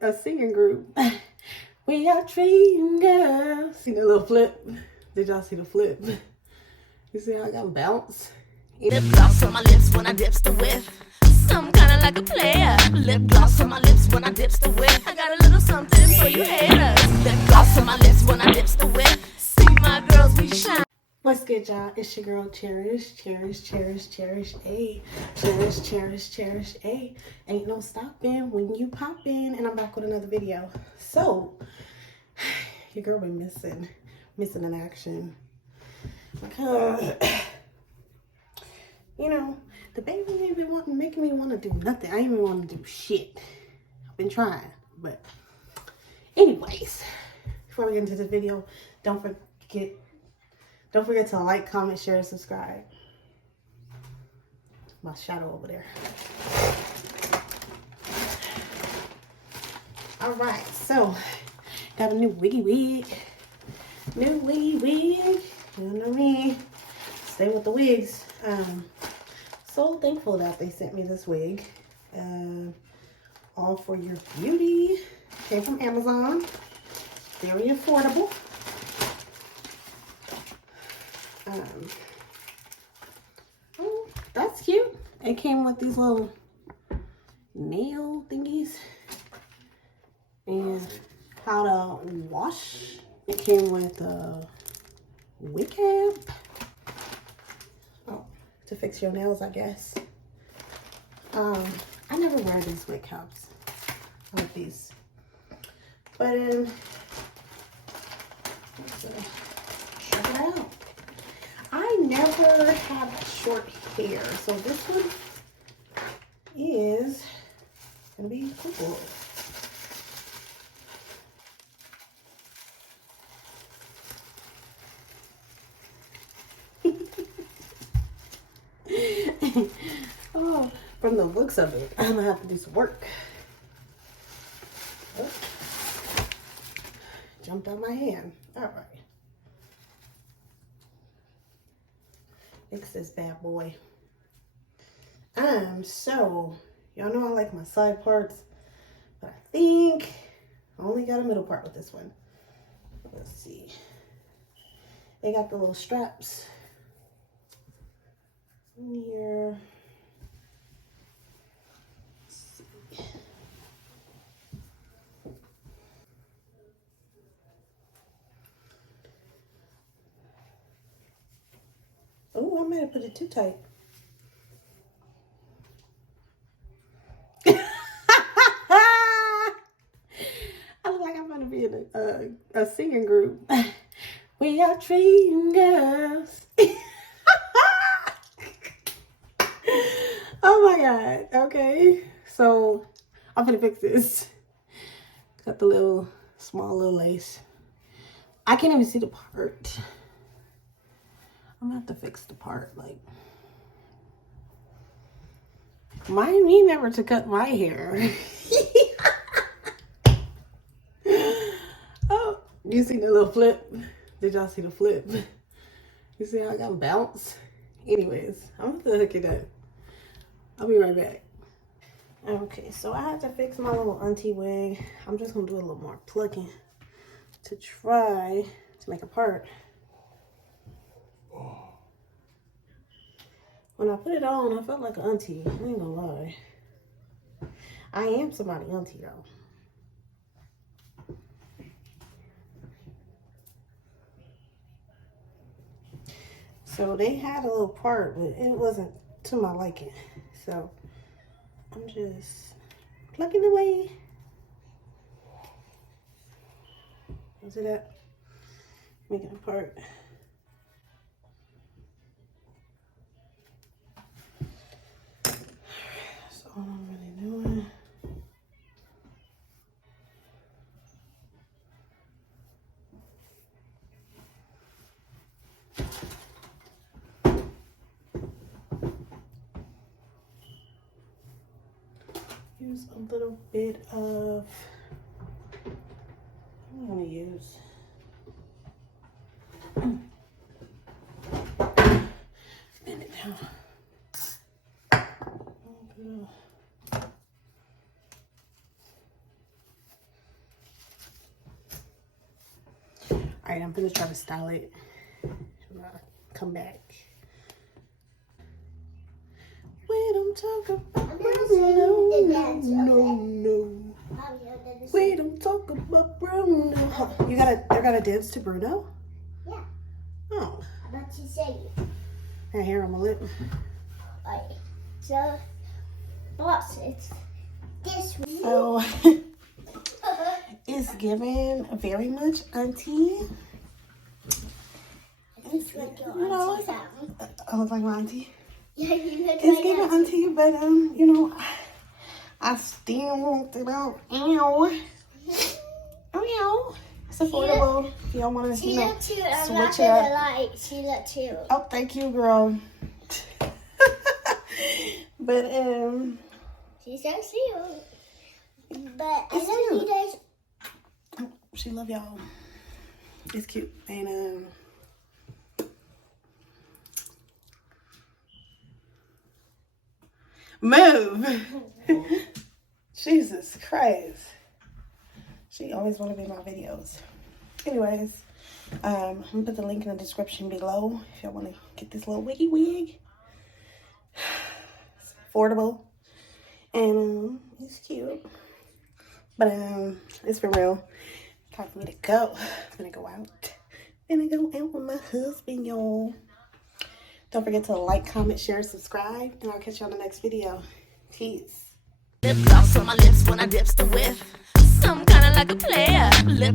a singing group. We are dream girls. See the little flip? Did y'all see the flip? You see how I got bounce? Lip gloss on my lips when I dips the whip. Some kinda like a player. Lip gloss on my lips when I dips the whip. I got a little something for you haters. Lip gloss on my lips when I dips the whip. See my girls, we shine. What's good, y'all? It's your girl Cherish, ayy. Cherish, ayy. Ain't no stopping when you poppin', and I'm back with another video. So, your girl been missing in action. Because, you know, the baby ain't been making me want to do nothing. I ain't even want to do shit. I've been trying, but anyways, before we get into this video, don't forget to like, comment, share, and subscribe. My shadow over there. Alright, so got a new wig. New wiggy wig. You know me. Stay with the wigs. So thankful that they sent me this wig. All for your beauty. Came from Amazon. Very affordable. Oh, that's cute. It came with these little nail thingies and how to wash. It came with a wig cap. Oh, to fix your nails, I guess. I never wear these wig caps. I like these. But let's check it out. I never had short hair, so this one is gonna be cool. Oh, from the looks of it, I'm gonna have to do some work. Oh, jumped out my hand. All right. Fix this bad boy. So y'all know I like my side parts, but I think I only got a middle part with this one. Let's see. They got the little straps in here. Let's see. Oh, I might have put it too tight. I look like I'm gonna be in a singing group. We are dream girls. Oh my god. Okay, so I'm gonna fix this. Got the small little lace. I can't even see the part. I'm gonna have to fix the part. Like, mind me never to cut my hair. Oh, you see the little flip? Did y'all see the flip? You see how I got bounce? Anyways, I'm gonna hook it up. I'll be right back. Okay, so I had to fix my little auntie wig. I'm just gonna do a little more plucking to try to make a part. When I put it on, I felt like an auntie. I ain't gonna lie. I am somebody auntie though. So they had a little part, but it wasn't to my liking. So I'm just plucking away. See that? Making a part. That's all I'm really doing. Use a little bit of, I'm gonna use bend it down. Alright, I'm gonna try to style it. Come back. We don't talk about no. We don't talk about Bruno. You gotta dance to Bruno? Yeah. Oh. How about you say it? I hair on my lip. Alright. So, boss, it's this week. Oh. It's given very much auntie. It's like your You know, auntie family. I look like my auntie. Yeah, you look It's like given auntie. auntie, but you know, I still want it out. Ow. Ow. It's affordable. If y'all want to, She you know, looked cute. I'm not switch it gonna up. lie. She looked cute. Oh, thank you, girl. But She's so cute. But I It's love you cute. guys. she love y'all. It's cute. And move. Jesus Christ. She always want to be in my videos. Anyways, I'm gonna put the link in the description below if y'all want to get this little wiggy wig. It's affordable and it's cute. But it's for real. Time for me to go. I'm gonna go out. I'm gonna go out with my husband, y'all. Don't forget to like, comment, share, subscribe, and I'll catch you on the next video. Peace. Lip gloss on my lips when I dips the whip. Some kinda like a player. Lip